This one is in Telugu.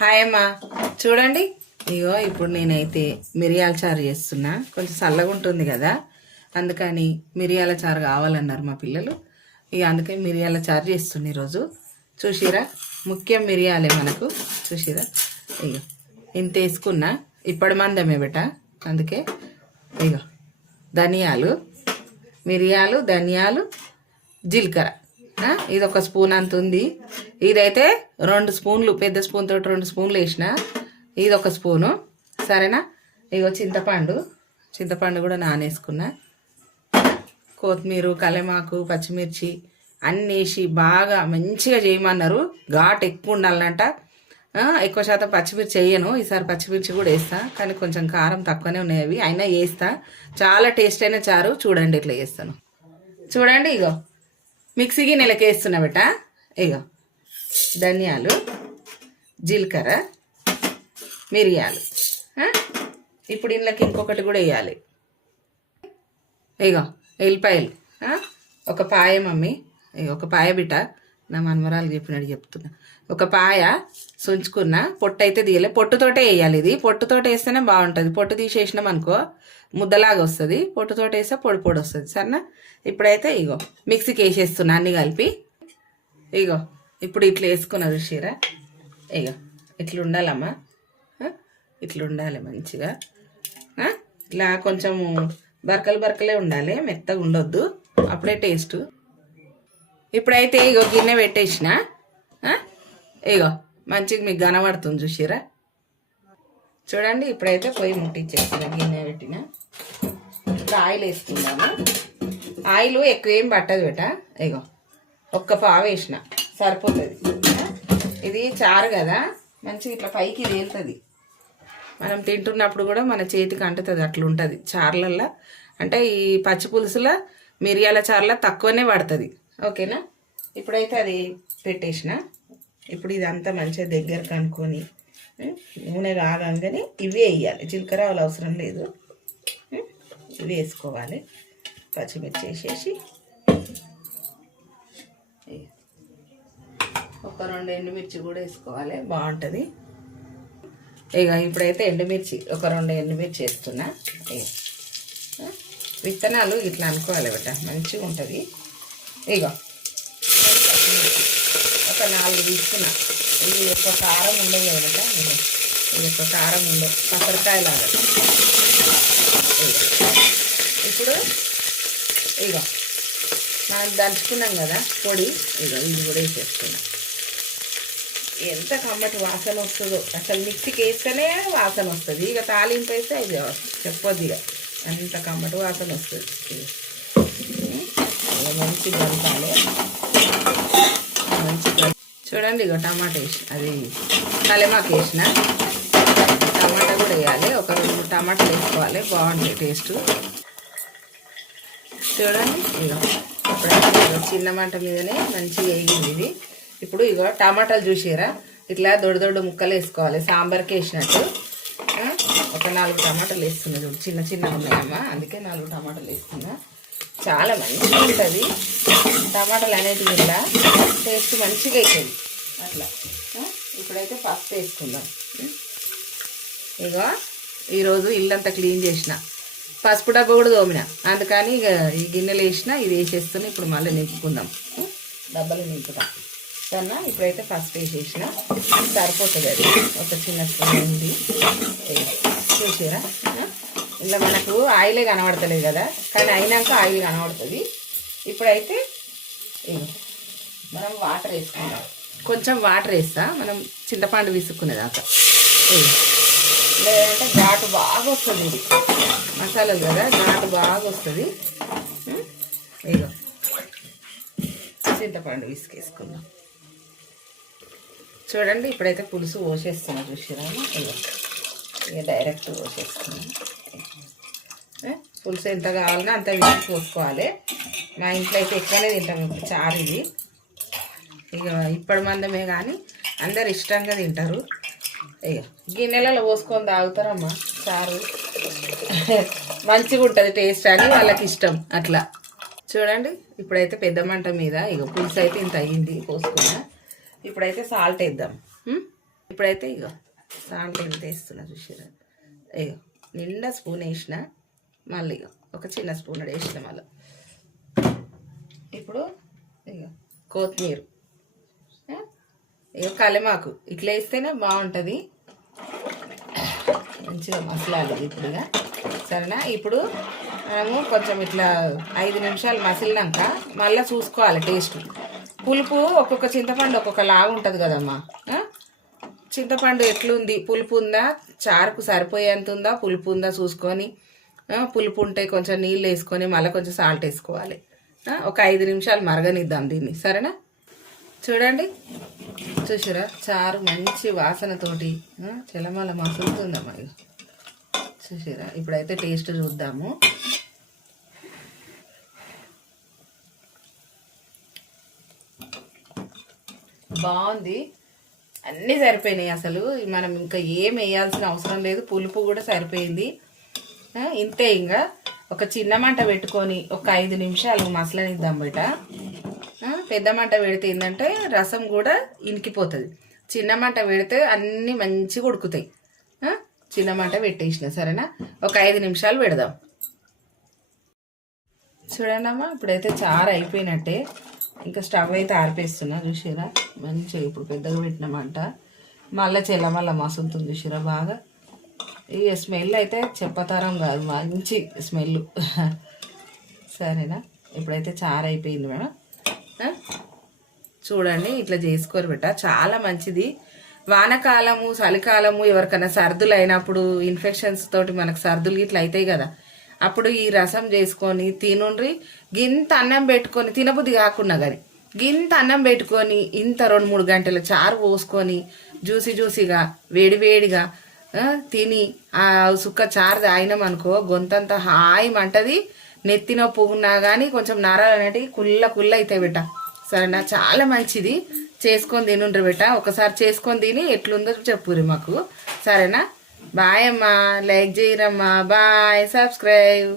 హాయ్ అమ్మా, చూడండి. ఇగో ఇప్పుడు నేనైతే మిరియాల చారు చేస్తున్నా. కొంచెం చల్లగా ఉంటుంది కదా, అందుకని మిరియాల చారు కావాలన్నారు మా పిల్లలు. ఇక అందుకే మిరియాల చారు చేస్తున్నా ఈరోజు. చూసిరా, ముఖ్యం మిరియాలే మనకు. చూసిరా, ఇగో ఇంత వేసుకున్నా. ఇప్పటి మందమే బెట, అందుకే ఇగో ధనియాలు, మిరియాలు, ధనియాలు, జీలకర్ర. ఇది ఒక స్పూన్ అంత ఉంది. ఇదైతే 2 స్పూన్లు, పెద్ద స్పూన్ తోటి 2 స్పూన్లు వేసిన. ఇది ఒక స్పూను, సరేనా. ఇగో చింతపండు కూడా నానేసుకున్నా. కొత్తిమీర, కలెమాకు, పచ్చిమిర్చి అన్నీ వేసి బాగా మంచిగా చేయమన్నారు. ఘాటు ఎక్కువ ఉండాలంట. ఎక్కువ శాతం పచ్చిమిర్చి వేయను, ఈసారి పచ్చిమిర్చి కూడా వేస్తా, కానీ కొంచెం కారం తక్కువనే ఉన్నాయి అవి, అయినా వేస్తా. చాలా టేస్ట్ అయిన చారు. చూడండి ఇట్లా చేస్తాను. చూడండి, ఇగో మిక్సీకి నెలకేస్తున్నా బెట. ఇగో ధనియాలు, జీలకర్ర, మిరియాలు. ఇప్పుడు ఇంట్లోకి ఇంకొకటి కూడా వేయాలి. ఇగో ఎల్లిపాయలు, ఒక పాయ మమ్మీ. ఇగో ఒక పాయ బిడ్డ, నా మనమరాలు చెప్పినట్టు చెప్తున్నా. ఒక పాయ సుంచుకున్న, పొట్టు అయితే తీయలే. పొట్టుతోటే వేయాలి. ఇది పొట్టుతోటి వేస్తేనే బాగుంటుంది. పొట్టు తీసేసినాం అనుకో ముద్దలాగా వస్తుంది. పొట్టుతోటి వేస్తే పొడి పొడి వస్తుంది, సరేనా. ఇప్పుడైతే ఇగో మిక్సీకి వేసేస్తున్నా అన్నీ కలిపి. ఇగో ఇప్పుడు ఇట్లా వేసుకున్నా చూసిరా. ఇగో ఇట్లా ఉండాలమ్మా, ఇట్లా ఉండాలి మంచిగా. ఇట్లా కొంచెం బరకలే ఉండాలి, మెత్తగా ఉండొద్దు, అప్పుడే టేస్ట్. ఇప్పుడైతే ఇగో గిన్నె పెట్టేసిన. ఇగో మంచిగా మీకు కనబడుతుంది చూసిరా. చూడండి, ఇప్పుడైతే పొయ్యి ముట్టించేసిన, గిన్నె పెట్టిన. ఇప్పుడు ఆయిల్ వేసుకుందాము. ఆయిల్ ఎక్కువ ఏం పట్టదు బేట. ఇగో ఒక్క పావు వేసిన సరిపోతుంది. ఇది చారు కదా, మంచిగా ఇట్లా పైకి తేలుతుంది. మనం తింటున్నప్పుడు కూడా మన చేతికి అంటుతుంది, అట్లుంటుంది చారులల్లో. అంటే ఈ పచ్చి పులుసుల మిరియాల చారుల తక్కువనే పడుతుంది, ఓకేనా. ఇప్పుడైతే అది పెట్టేసిన. ఇప్పుడు ఇదంతా మంచిగా దగ్గర కనుక్కొని నూనె కాగానే ఇవే వేయాలి. జీలకర్ర ఆవాలు అవసరం లేదు, ఇవి వేసుకోవాలి. పచ్చిమిర్చి వేసేసి ఒక 2 ఎండుమిర్చి కూడా వేసుకోవాలి, బాగుంటుంది. ఇక ఇప్పుడైతే ఎండుమిర్చి ఒక 2 ఎండుమిర్చి వేస్తున్నా. విత్తనాలు ఇట్లా అనుకోవాలి బట్ట, మంచిగా ఉంటుంది. ఇక ఒక 4 తీసుకున్నా. ఇది ఎక్కువ కారం ఉండదు కదా, ఇది ఎక్కువ కారం ఉండదు, పసరకాయలాగా. ఇప్పుడు ఇగో మనం దంచుకున్నాం కదా పొడి, ఇగో ఇది కూడా వేసేసుకున్నాం. ఎంత కమ్మటి వాసన వస్తుందో అసలు, మిక్సీకి వేస్తేనే వాసన వస్తుంది. ఇక తాలింపు వేస్తే ఇది చెప్పొద్దు, ఇక ఎంత కమ్మటి వాసన వస్తుంది. మంచిగా కలపాలి, మంచిగా. చూడండి, ఇగో టమాటా వేసి, అది కలెమాకు వేసిన. టమాటా కూడా వేయాలి, ఒక 2 టమాటాలు వేసుకోవాలి, బాగుంటాయి టేస్ట్. చూడండి, ఇగో ఇప్పుడైతే చిన్న మంట మీదనే మంచిగా వేగింది ఇది. ఇప్పుడు ఇగో టమాటాలు చూసారా, ఇట్లా దొడ్డు ముక్కలు వేసుకోవాలి, సాంబార్కి వేసినట్టు. ఒక 4 టమాటాలు వేస్తున్నా. చూడు చిన్న చిన్నగా ఉన్నాయమ్మా, అందుకే 4 టమాటాలు వేస్తున్నా. చాలా మంచిగా ఉంటుంది టమాటాలు అనేది, ఇలా టేస్ట్ మంచిగా అవుతుంది అట్లా. ఇప్పుడైతే పసుపు వేసుకుందాం. ఇగో ఈరోజు ఇల్లంతా క్లీన్ చేసిన, పసుపు డబ్బా కూడా తోమిన, అందుకని ఇక ఈ గిన్నెలు వేసిన, ఇది వేసేస్తున్నా. ఇప్పుడు మళ్ళీ నింపుకుందాం, డబ్బాలు నింపుతాం సరేనా. ఇప్పుడైతే పసుపు వేసేసిన, సరిపోతుంది. అది ఒక చిన్న స్పూన్ ఉంది. చూసారా, ఇలా మనకు ఆయిలే కనబడతలేదు కదా, కానీ అయినాక ఆయిల్ కనబడుతుంది. ఇప్పుడైతే మనం వాటర్ వేసుకుందాం. కొంచెం వాటర్ వేస్తా, మనం చింతపండు విసుక్కునేదాకా. లేదంటే ఘాటు బాగా వస్తుంది, ఇది మసాలాలు కదా, ఘాటు బాగా వస్తుంది. ఇగో చింతపండు విసుకేసుకుందాం. చూడండి, ఇప్పుడైతే పులుసు పోసేస్తున్నా చూసిరాము. ఇక డైరెక్ట్ పోసేస్తున్నాం. పులుసు ఎంత కావాలన్నా అంత విసి పోసుకోవాలి. మా ఇంట్లో అయితే ఎక్కువనే తింటాం చారు ఇది. ఇక ఇప్పటి మందమే కానీ అందరు ఇష్టంగా తింటారు. ఇక గిన్నెలలో పోసుకొని తాగుతారమ్మా చారు, మంచిగా ఉంటుంది టేస్ట్ అని వాళ్ళకి ఇష్టం అట్లా. చూడండి, ఇప్పుడైతే పెద్ద మంట మీద ఇక పులుసు అయితే ఇంత అయ్యింది పోసుకున్నా. ఇప్పుడైతే సాల్ట్ వేద్దాం. ఇప్పుడైతే ఇగో సాల్ట్ ఎంత వేస్తున్నా చూసారా, ఇగో నిండా స్పూన్ వేసిన, మళ్ళీ ఇగో ఒక చిన్న స్పూన్ వేసిన మళ్ళీ. ఇప్పుడు ఇక కొత్తిమీర, ఇక కలిమాకు ఇట్లా వేస్తేనే బాగుంటుంది, మంచిగా మసలాలి ఇప్పుడుగా. సరేనా? ఇప్పుడు మనము కొంచెం ఇట్లా 5 నిమిషాలు మసిలినాక మళ్ళీ చూసుకోవాలి టేస్ట్. పులుపు ఒక్కొక్క చింతపండు ఒక్కొక్క లాగా ఉంటుంది కదమ్మా. చింతపండు ఎట్లుంది, పులుపు ఉందా, చారుకు సరిపోయేంత ఉందా, పులుపు ఉందా చూసుకొని, పులుపు ఉంటే కొంచెం నీళ్ళు వేసుకొని మళ్ళీ కొంచెం సాల్ట్ వేసుకోవాలి. ఒక 5 నిమిషాలు మరగనిద్దాం దీన్ని. సరేనా? చూడండి, చూసారా చారు మంచి వాసనతోటి చెలమల మసులుతుందమ్మా. చూసారా? ఇప్పుడైతే టేస్ట్ చూద్దాము. బాగుంది, అన్నీ సరిపోయినాయి. అసలు మనం ఇంకా ఏం వేయాల్సిన అవసరం లేదు, పులుపు కూడా సరిపోయింది. ఇంతే. ఇంకా ఒక చిన్న మంట పెట్టుకొని ఒక 5 నిమిషాలు మసలనిద్దాం బయట. పెద్ద మంట పెడితే ఏంటంటే రసం కూడా ఇనికిపోతుంది, చిన్న మంట పెడితే అన్నీ మంచిగా ఉడుకుతాయి. చిన్న మంట పెట్టేసిన. సరేనా? ఒక 5 నిమిషాలు పెడదాం. చూడండి అమ్మా, ఇప్పుడైతే చారు అయిపోయినట్టే. ఇంకా స్టవ్ అయితే ఆర్పేస్తున్నా. చూసిరా మంచిగా ఇప్పుడు పెద్దగా పెట్టినామంట, మళ్ళీ మళ్ళీ మసులుతుంది. చూసిరా బాగా. ఈ స్మెల్ అయితే చెప్పతరం కాదు, మంచి స్మెల్. సరేనా? ఇప్పుడైతే చారు అయిపోయింది మేడం. చూడండి ఇట్లా చేసుకోరు బిడ్డ, చాలా మంచిది. వానకాలము చలికాలము ఎవరికైనా సర్దులు అయినప్పుడు, ఇన్ఫెక్షన్స్ తోటి మనకు సర్దులు ఇట్లా అవుతాయి కదా, అప్పుడు ఈ రసం చేసుకొని తినుండ్రి. గింత అన్నం పెట్టుకొని, తినబుద్ధి కాకుండా కానీ గింత అన్నం పెట్టుకొని ఇంత 2-3 గంటల చారు పోసుకొని జ్యూసీగా వేడివేడిగా తిని ఆ సుక్క చారు తాగినామనుకో గొంతంతా హాయి మంటది. నెత్తిన పువ్వున్నా కానీ కొంచెం నరాలు అనేటివి కుల్ల అవుతాయి బిడ్డ. సరేనా? చాలా మంచిది, చేసుకొని తినుండ్రి బిడ్డ. ఒకసారి చేసుకొని తిని ఎట్లుందో చెప్పుర్రి మాకు. సరేనా? బాయ్ అమ్మా, లైక్ చేయరమ్మా, బాయ్, సబ్స్క్రైబ్.